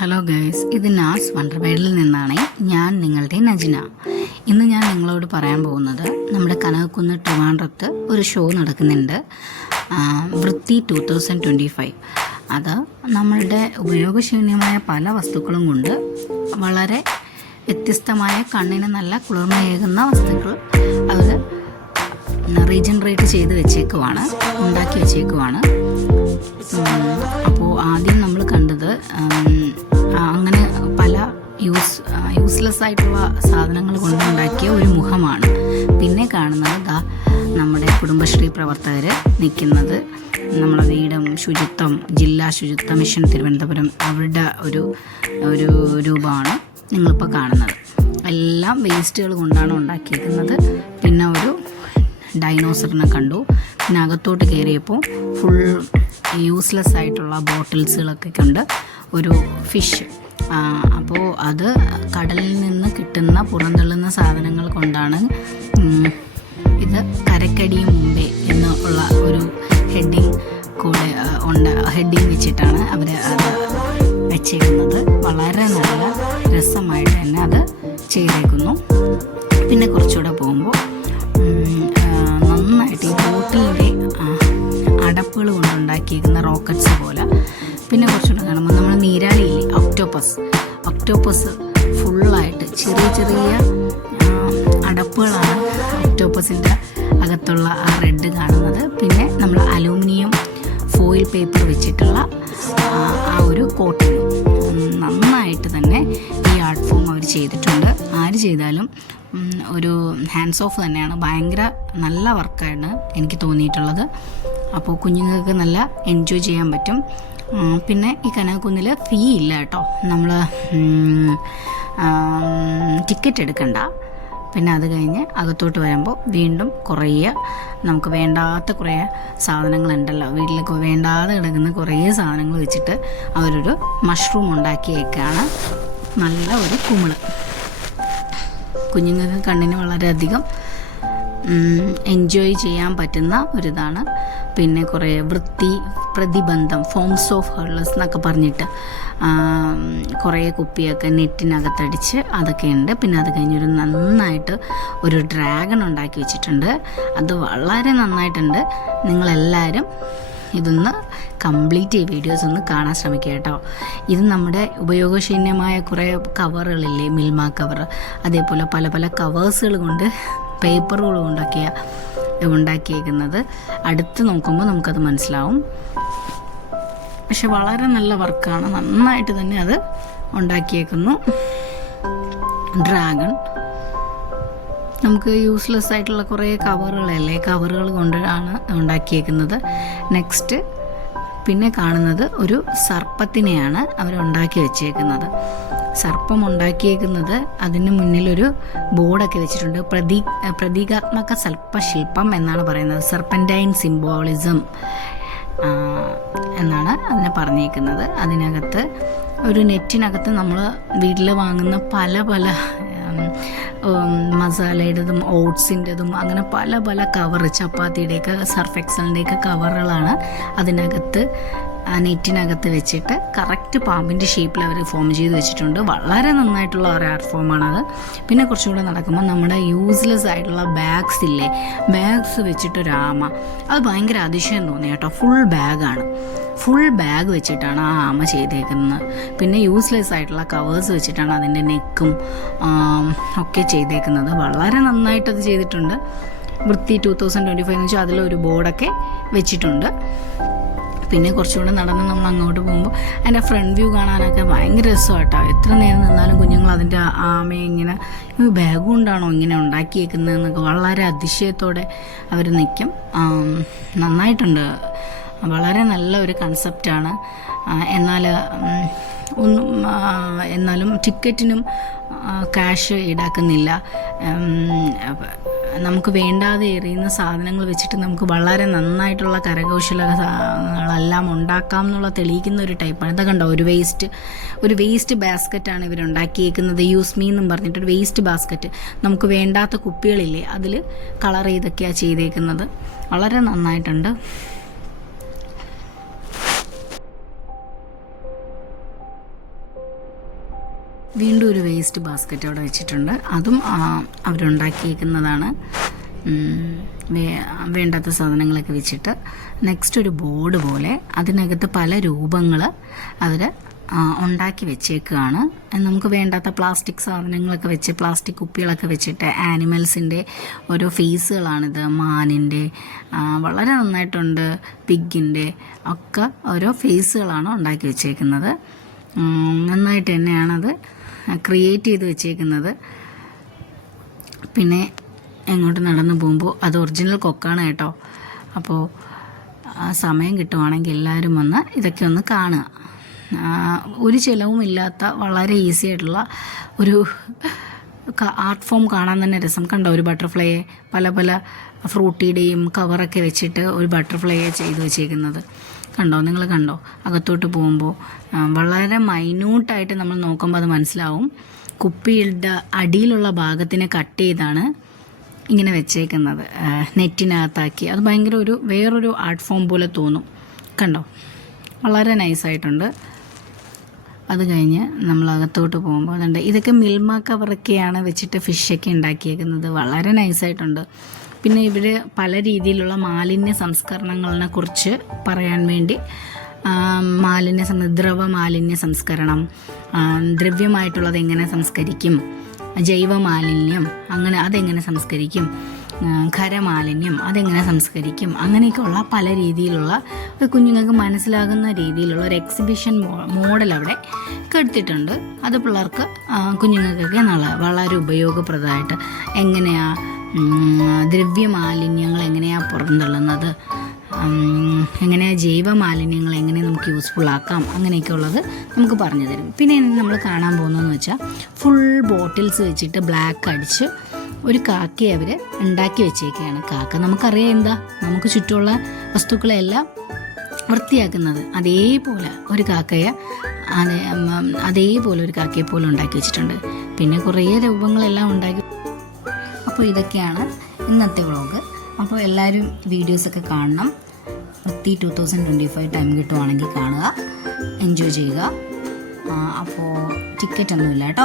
Hello guys, ഇത് നാസ് വണ്ടർവേൾഡിൽ നിന്നാണ് ഞാൻ നിങ്ങളുടെ നജിന. ഇന്ന് ഞാൻ നിങ്ങളോട് പറയാൻ പോകുന്നത് നമ്മുടെ കനകക്കുന്ന് ട്രിവാൻഡ്രത്ത് ഒരു ഷോ നടക്കുന്നുണ്ട്, വൃത്തി 2025. അത് നമ്മളുടെ ഉപയോഗശൂന്യമായ പല വസ്തുക്കളും കൊണ്ട് വളരെ വ്യത്യസ്തമായ കണ്ണിന് നല്ല കുളിർമയേകുന്ന വസ്തുക്കൾ അവർ റീജനറേറ്റ് ചെയ്ത് ഉണ്ടാക്കി വെച്ചേക്കുവാണ്. അപ്പോൾ ആദ്യം നമ്മൾ കണ്ടത് അങ്ങനെ പല യൂസ്ലെസ് ആയിട്ടുള്ള സാധനങ്ങൾ കൊണ്ടുണ്ടാക്കിയ ഒരു മുഖമാണ്. പിന്നെ കാണുന്നത് നമ്മുടെ കുടുംബശ്രീ പ്രവർത്തകർ നിൽക്കുന്നത് നമ്മളെ വീടും ശുചിത്വം, ജില്ലാ ശുചിത്വ മിഷൻ തിരുവനന്തപുരം, അവരുടെ ഒരു രൂപമാണ് നിങ്ങളിപ്പോൾ കാണുന്നത്. എല്ലാം വേസ്റ്റുകൾ കൊണ്ടാണ് ഉണ്ടാക്കിയിരിക്കുന്നത്. പിന്നെ ഒരു ഡൈനോസറിനെ കണ്ടു. പിന്നെ അകത്തോട്ട് കയറിയപ്പോൾ ഫുൾ യൂസ്ലെസ് ആയിട്ടുള്ള ബോട്ടിൽസുകളൊക്കെ കൊണ്ട് ഒരു ഫിഷ്. അപ്പോൾ അത് കടലിൽ നിന്ന് കിട്ടുന്ന പുറന്തള്ളുന്ന സാധനങ്ങൾ കൊണ്ടാണ് ഇത് കരക്കടിയും മുമ്പേ എന്നുള്ള ഒരു ഹെഡിങ് വെച്ചിട്ടാണ് അവർ അത് വെച്ചേക്കുന്നത്. വളരെ നല്ല രസമായിട്ട് തന്നെ അത് ചെയ്തേക്കുന്നു. പിന്നെ കുറച്ചുകൂടെ പോകുമ്പോൾ നന്നായിട്ട് ഈ ബോട്ടിലിൻ്റെ അടപ്പുകൾ കൊണ്ടുണ്ടാക്കിയിരിക്കുന്ന റോക്കറ്റ്സ് പോലെ. പിന്നെ കുറച്ചുകൂടെ കാണുമ്പോൾ നമ്മൾ നീരാളിയില്ലേ, ഒക്ടോപ്പസ് ഫുള്ളായിട്ട് ചെറിയ അടപ്പുകളാണ് ഒക്ടോപ്പസിൻ്റെ അകത്തുള്ള ആ റെഡ് കാണുന്നത്. പിന്നെ നമ്മൾ അലൂമിനിയം ഫോയിൽ പേപ്പർ വെച്ചിട്ടുള്ള ആ ഒരു കോട്ടിങ് നന്നായിട്ട് തന്നെ ഈ ആർട്ട് ഫോം അവർ ചെയ്തിട്ടുണ്ട്. ആര് ചെയ്താലും ഒരു ഹാൻഡ്സ് ഓഫ് തന്നെയാണ്. ഭയങ്കര നല്ല വർക്കാണ് എനിക്ക് തോന്നിയിട്ടുള്ളത്. അപ്പോൾ കുഞ്ഞുങ്ങൾക്ക് നല്ല എൻജോയ് ചെയ്യാൻ പറ്റും. പിന്നെ ഈ കനകക്കുന്നിൽ ഫീ ഇല്ല കേട്ടോ, നമ്മൾ ടിക്കറ്റ് എടുക്കണ്ട. പിന്നെ അത് കഴിഞ്ഞ് അകത്തോട്ട് വരുമ്പോൾ വീണ്ടും കുറേ നമുക്ക് വേണ്ടാത്ത കുറേ സാധനങ്ങളുണ്ടല്ലോ, വീട്ടിലേക്ക് വേണ്ടാതെ കിടക്കുന്ന കുറേ സാധനങ്ങൾ വെച്ചിട്ട് അവരൊരു മഷ്റൂം ഉണ്ടാക്കിയേക്കാണ്. നല്ല ഒരു കുമിള് കുഞ്ഞുങ്ങൾക്ക് കണ്ണിന് വളരെയധികം എൻജോയ് ചെയ്യാൻ പറ്റുന്ന ഒരിതാണ്. പിന്നെ കുറേ വൃത്തി പ്രതിബന്ധം, ഫോംസ് ഓഫ് ഹേർലെസ് എന്നൊക്കെ പറഞ്ഞിട്ട് കുറേ കുപ്പിയൊക്കെ നെറ്റിനകത്തടിച്ച് അതൊക്കെ ഉണ്ട്. പിന്നെ അത് കഴിഞ്ഞൊരു നന്നായിട്ട് ഒരു ഡ്രാഗൺ ഉണ്ടാക്കി വെച്ചിട്ടുണ്ട്. അത് വളരെ നന്നായിട്ടുണ്ട്. നിങ്ങളെല്ലാവരും ഇതൊന്ന് കംപ്ലീറ്റ് ഈ വീഡിയോസ് ഒന്ന് കാണാൻ ശ്രമിക്കുക കേട്ടോ. ഇത് നമ്മുടെ ഉപയോഗശൂന്യമായ കുറേ കവറുകളില്ലേ, മിൽമ കവർ, അതേപോലെ പല പല കവേഴ്സുകൾ കൊണ്ട് പേപ്പറുകൾ ഉണ്ടാക്കിയേക്കുന്നത്. അടുത്ത് നോക്കുമ്പോൾ നമുക്കത് മനസ്സിലാവും. പക്ഷെ വളരെ നല്ല വർക്കാണ്, നന്നായിട്ട് തന്നെ അത് ഉണ്ടാക്കിയേക്കുന്നു. ഡ്രാഗൺ നമുക്ക് യൂസ്ലെസ് ആയിട്ടുള്ള കുറേ കവറുകൾ കൊണ്ടാണ് ഉണ്ടാക്കിയേക്കുന്നത്. നെക്സ്റ്റ് പിന്നെ കാണുന്നത് ഒരു സർപ്പത്തിനെയാണ് അവരുണ്ടാക്കി വെച്ചേക്കുന്നത്. സർപ്പം ഉണ്ടാക്കിയേക്കുന്നത് അതിന് മുന്നിലൊരു ബോർഡൊക്കെ വെച്ചിട്ടുണ്ട്. പ്രതീകാത്മക സർപ്പശില്പം എന്നാണ് പറയുന്നത്. സർപ്പൻറ്റൈൻ സിംബോളിസം എന്നാണ് അതിനെ പറഞ്ഞേക്കുന്നത്. അതിനകത്ത് ഒരു നെറ്റിനകത്ത് നമ്മൾ വീട്ടിൽ വാങ്ങുന്ന പല മസാലയുടേതും ഓട്സിൻ്റെതും അങ്ങനെ പല കവർ, ചപ്പാത്തിയുടെയൊക്കെ സർഫ് എക്സലിൻ്റെയൊക്കെ കവറുകളാണ് അതിനകത്ത് നെറ്റിനകത്ത് വെച്ചിട്ട് കറക്റ്റ് പാമ്പിൻ്റെ ഷേപ്പിൽ അവർ ഫോം ചെയ്ത് വെച്ചിട്ടുണ്ട്. വളരെ നന്നായിട്ടുള്ള ഒരു ആർട്ട് ഫോമാണത്. പിന്നെ കുറച്ചുകൂടെ നടക്കുമ്പോൾ നമ്മുടെ യൂസ്ലെസ് ആയിട്ടുള്ള ബാഗ്സ് വെച്ചിട്ടൊരു ആമ, അത് ഭയങ്കര അതിശയം തോന്നി കേട്ടോ. ഫുൾ ബാഗ് വെച്ചിട്ടാണ് ആ ആമ ചെയ്തേക്കുന്നത്. പിന്നെ യൂസ്ലെസ് ആയിട്ടുള്ള കവേഴ്സ് വെച്ചിട്ടാണ് അതിൻ്റെ നെക്കും ഒക്കെ ചെയ്തേക്കുന്നത്. വളരെ നന്നായിട്ടത് ചെയ്തിട്ടുണ്ട്. വൃത്തി 2025 എന്ന് വെച്ചാൽ അതിലൊരു ബോർഡൊക്കെ വെച്ചിട്ടുണ്ട്. പിന്നെ കുറച്ചുകൂടെ നടന്ന് നമ്മൾ അങ്ങോട്ട് പോകുമ്പോൾ അതിൻ്റെ ഫ്രണ്ട് വ്യൂ കാണാനൊക്കെ ഭയങ്കര രസമായിട്ടോ. എത്ര നേരം നിന്നാലും കുഞ്ഞുങ്ങൾ അതിൻ്റെ ആമയെ ഇങ്ങനെ ബാഗ് കൊണ്ടാണോ ഇങ്ങനെ ഉണ്ടാക്കിയേക്കുന്നതെന്നൊക്കെ വളരെ അതിശയത്തോടെ അവർ നിൽക്കും. നന്നായിട്ടുണ്ട്, വളരെ നല്ല ഒരു കൺസെപ്റ്റാണ്. എന്നാലും ടിക്കറ്റിനും ക്യാഷ് ഈടാക്കുന്നില്ല. നമുക്ക് വേണ്ടാതെ എറിയുന്ന സാധനങ്ങൾ വെച്ചിട്ട് നമുക്ക് വളരെ നന്നായിട്ടുള്ള കരകൗശലങ്ങളെല്ലാം ഉണ്ടാക്കാം എന്നുള്ള തെളിയിക്കുന്ന ഒരു ടൈപ്പാണ്. ഇതൊക്കെ കണ്ടോ, ഒരു വേസ്റ്റ് ബാസ്ക്കറ്റാണ് ഇവരുണ്ടാക്കിയേക്കുന്നത്. യൂസ് മീ എന്നും പറഞ്ഞിട്ടൊരു വേസ്റ്റ് ബാസ്ക്കറ്റ്. നമുക്ക് വേണ്ടാത്ത കുപ്പികളില്ലേ, അതിൽ കളർ ചെയ്തൊക്കെയാണ് ചെയ്തേക്കുന്നത്. വളരെ നന്നായിട്ടുണ്ട്. വീണ്ടും ഒരു വേസ്റ്റ് ബാസ്ക്കറ്റ് അവിടെ വെച്ചിട്ടുണ്ട്. അതും അവരുണ്ടാക്കിയേക്കുന്നതാണ്. വേണ്ടാത്ത സാധനങ്ങളൊക്കെ വെച്ചിട്ട്. നെക്സ്റ്റ് ഒരു ബോർഡ് പോലെ അതിനകത്ത് പല രൂപങ്ങൾ അവർ ഉണ്ടാക്കി വെച്ചേക്കുകയാണ്. നമുക്ക് വേണ്ടാത്ത പ്ലാസ്റ്റിക് സാധനങ്ങളൊക്കെ വെച്ച്, പ്ലാസ്റ്റിക് കുപ്പികളൊക്കെ വെച്ചിട്ട് ആനിമൽസിൻ്റെ ഓരോ ഫേസുകളാണിത്. മാനിൻ്റെ വളരെ നന്നായിട്ടുണ്ട്, പിഗിൻ്റെ ഒക്കെ ഓരോ ഫേസുകളാണ് ഉണ്ടാക്കി വെച്ചേക്കുന്നത്. നന്നായിട്ട് തന്നെയാണത് ക്രിയേറ്റ് ചെയ്ത് വെച്ചേക്കുന്നത്. പിന്നെ എങ്ങോട്ട് നടന്നു പോകുമ്പോൾ അത് ഒറിജിനൽ കൊക്കാണ് കേട്ടോ. അപ്പോൾ സമയം കിട്ടുവാണെങ്കിൽ എല്ലാവരും വന്ന് ഇതൊക്കെ ഒന്ന് കാണുക. ഒരു ചിലവുമില്ലാത്ത വളരെ ഈസി ആയിട്ടുള്ള ഒരു ആർട്ട് ഫോം കാണാൻ തന്നെ രസം. കണ്ടോ, ഒരു ബട്ടർഫ്ലൈയെ പല പല ഫ്രൂട്ടിയുടെയും കവറൊക്കെ വെച്ചിട്ട് ഒരു ബട്ടർഫ്ലൈയെ ചെയ്ത് വെച്ചേക്കുന്നത് കണ്ടോ, നിങ്ങൾ കണ്ടോ? അകത്തോട്ട് പോകുമ്പോൾ വളരെ മൈന്യൂട്ടായിട്ട് നമ്മൾ നോക്കുമ്പോൾ അത് മനസ്സിലാവും. കുപ്പിയുടെ അടിയിലുള്ള ഭാഗത്തിനെ കട്ട് ചെയ്താണ് ഇങ്ങനെ വെച്ചേക്കുന്നത്, നെറ്റിനകത്താക്കി. അത് ഭയങ്കര വേറൊരു ആർട്ട് ഫോം പോലെ തോന്നും. കണ്ടോ, വളരെ നൈസായിട്ടുണ്ട്. അത് കഴിഞ്ഞ് നമ്മൾ അകത്തോട്ട് പോകുമ്പോൾ അതുണ്ട്. ഇതൊക്കെ മിൽമ കവറൊക്കെയാണ് വെച്ചിട്ട് ഫിഷൊക്കെ ഉണ്ടാക്കിയേക്കുന്നത്. വളരെ നൈസായിട്ടുണ്ട്. പിന്നെ ഇവർ പല രീതിയിലുള്ള മാലിന്യ സംസ്കരണങ്ങളെ കുറിച്ച് പറയാൻ വേണ്ടി ദ്രവ മാലിന്യ സംസ്കരണം, ദ്രവ്യമായിട്ടുള്ളത് എങ്ങനെ സംസ്കരിക്കും, ജൈവ മാലിന്യം അങ്ങനെ അതെങ്ങനെ സംസ്കരിക്കും, ഖരമാലിന്യം അതെങ്ങനെ സംസ്കരിക്കും, അങ്ങനെയൊക്കെയുള്ള പല രീതിയിലുള്ള കുഞ്ഞുങ്ങൾക്ക് മനസ്സിലാകുന്ന രീതിയിലുള്ള ഒരു എക്സിബിഷൻ മോഡൽ അവിടെ എടുത്തിട്ടുണ്ട്. അത് പിള്ളേർക്ക് കുഞ്ഞുങ്ങൾക്കൊക്കെ വളരെ ഉപയോഗപ്രദമായിട്ട് എങ്ങനെയാണ് ദ്രവ്യമാലിന്യങ്ങൾ എങ്ങനെയാണ് പുറന്തള്ളുന്നത്, എങ്ങനെയാണ് ജൈവ മാലിന്യങ്ങൾ എങ്ങനെ നമുക്ക് യൂസ്ഫുൾ ആക്കാം, അങ്ങനെയൊക്കെ ഉള്ളത് നമുക്ക് പറഞ്ഞു തരും. പിന്നെ നമ്മൾ കാണാൻ പോകുന്നതെന്ന് വെച്ചാൽ ഫുൾ ബോട്ടിൽസ് വെച്ചിട്ട് ബ്ലാക്ക് അടിച്ച് ഒരു കാക്കയെ അവർ ഉണ്ടാക്കി വെച്ചേക്കുകയാണ്. കാക്ക നമുക്കറിയാം എന്താ, നമുക്ക് ചുറ്റുമുള്ള വസ്തുക്കളെല്ലാം വൃത്തിയാക്കുന്നത്. അതേപോലെ ഒരു കാക്കയെ പോലെ ഉണ്ടാക്കി വെച്ചിട്ടുണ്ട്. പിന്നെ കുറേ രൂപങ്ങളെല്ലാം ഉണ്ടാക്കി. അപ്പോൾ ഇതൊക്കെയാണ് ഇന്നത്തെ വ്ളോഗ്. അപ്പോൾ എല്ലാവരും വീഡിയോസൊക്കെ കാണണം. 2025 ടൈം കിട്ടുവാണെങ്കിൽ കാണുക, എൻജോയ് ചെയ്യുക. അപ്പോൾ ടിക്കറ്റ് ഒന്നുമില്ല കേട്ടോ.